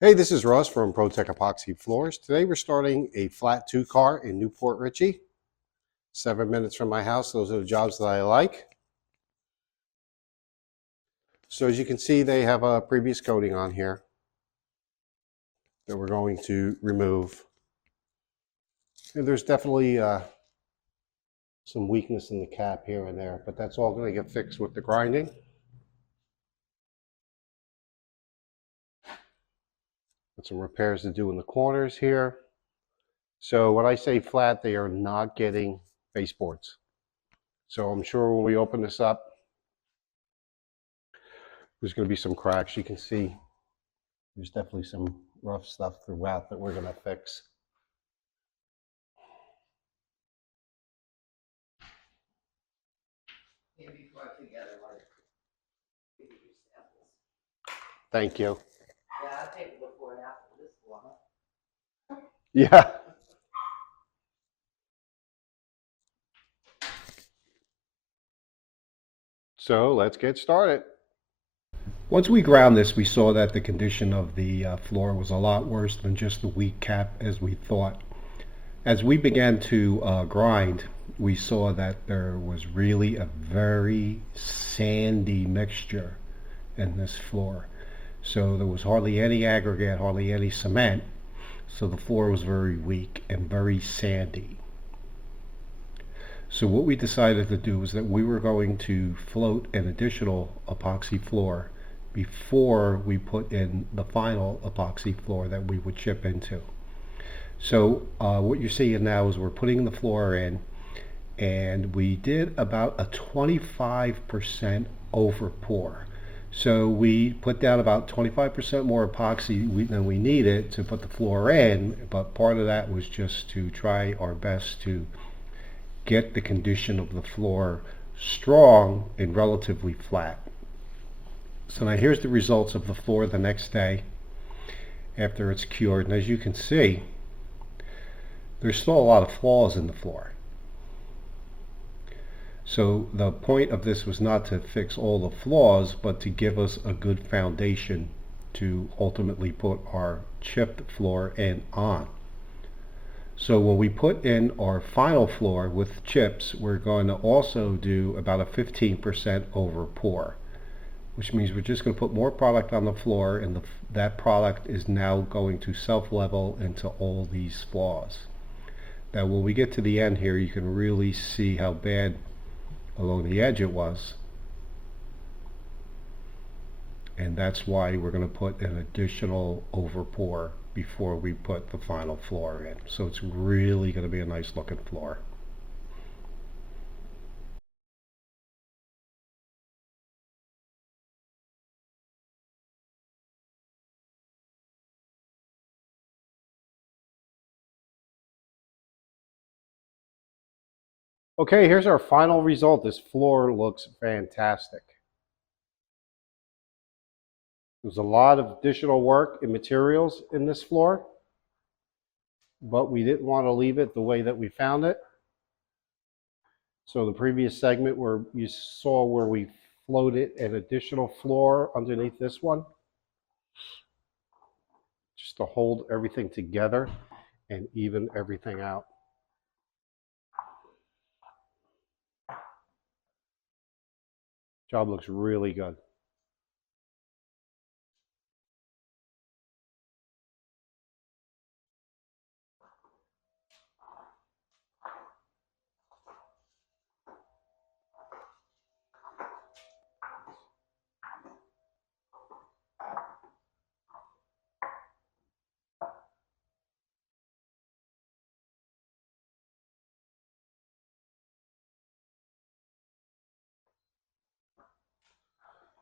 Hey, this is Russ from ProTech Epoxy Floors. Today we're starting a flat 2-car in Newport Richey. 7 minutes from my house. Those are the jobs that I like. So as you can see, they have a previous coating on here that we're going to remove. And there's definitely some weakness in the cap here and there, but that's all going to get fixed with the grinding. Got some repairs to do in the corners here. So when I say flat, they are not getting baseboards. So I'm sure when we open this up, there's going to be some cracks. You can see there's definitely some rough stuff throughout that we're going to fix. Thank you. Yeah, I'll take before and after this one. Yeah. So let's get started. Once we ground this, we saw that the condition of the floor was a lot worse than just the weak cap as we thought. As we began to grind, we saw that there was really a very sandy mixture in this floor. So there was hardly any aggregate, hardly any cement. So the floor was very weak and very sandy. So what we decided to do was that we were going to float an additional epoxy floor before we put in the final epoxy floor that we would chip into. So what you're seeing now is we're putting the floor in, and we did about a 25% over pour. So we put down about 25% more epoxy than we needed to put the floor in, but part of that was just to try our best to get the condition of the floor strong and relatively flat. So now here's the results of the floor the next day after it's cured. And as you can see, there's still a lot of flaws in the floor. So the point of this was not to fix all the flaws, but to give us a good foundation to ultimately put our chipped floor in on. So when we put in our final floor with chips, we're going to also do about a 15% over pour, which means we're just going to put more product on the floor, and that product is now going to self-level into all these flaws. Now when we get to the end here, you can really see how bad along the edge it was, and that's why we're going to put an additional over pour before we put the final floor in. So it's really going to be a nice looking floor. Okay, here's our final result. This floor looks fantastic. There's a lot of additional work and materials in this floor, but we didn't want to leave it the way that we found it. So the previous segment where you saw where we floated an additional floor underneath this one, just to hold everything together and even everything out. Job looks really good.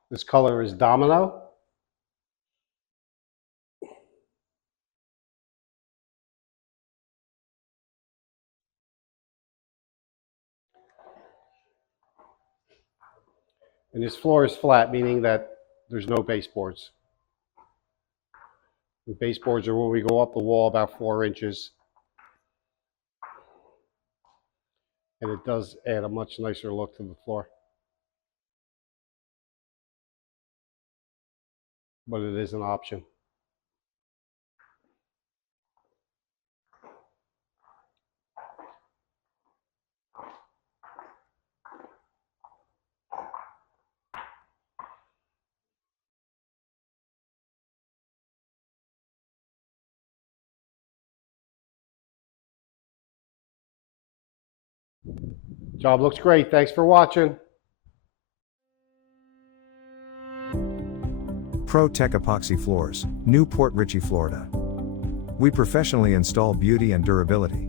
This color is Domino. And this floor is flat, meaning that there's no baseboards. The baseboards are where we go up the wall about 4 inches. And it does add a much nicer look to the floor. But it is an option. Job looks great. Thanks for watching. Pro Tech Epoxy Floors, Newport Richey, Florida. We professionally install beauty and durability.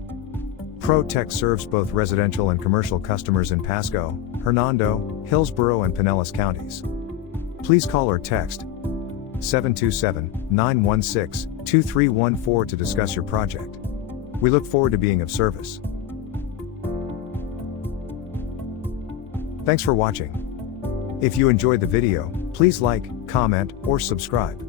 Pro Tech serves both residential and commercial customers in Pasco, Hernando, Hillsborough, and Pinellas counties. Please call or text 727-916-2314 to discuss your project. We look forward to being of service. Thanks for watching. If you enjoyed the video, please like, comment, or subscribe.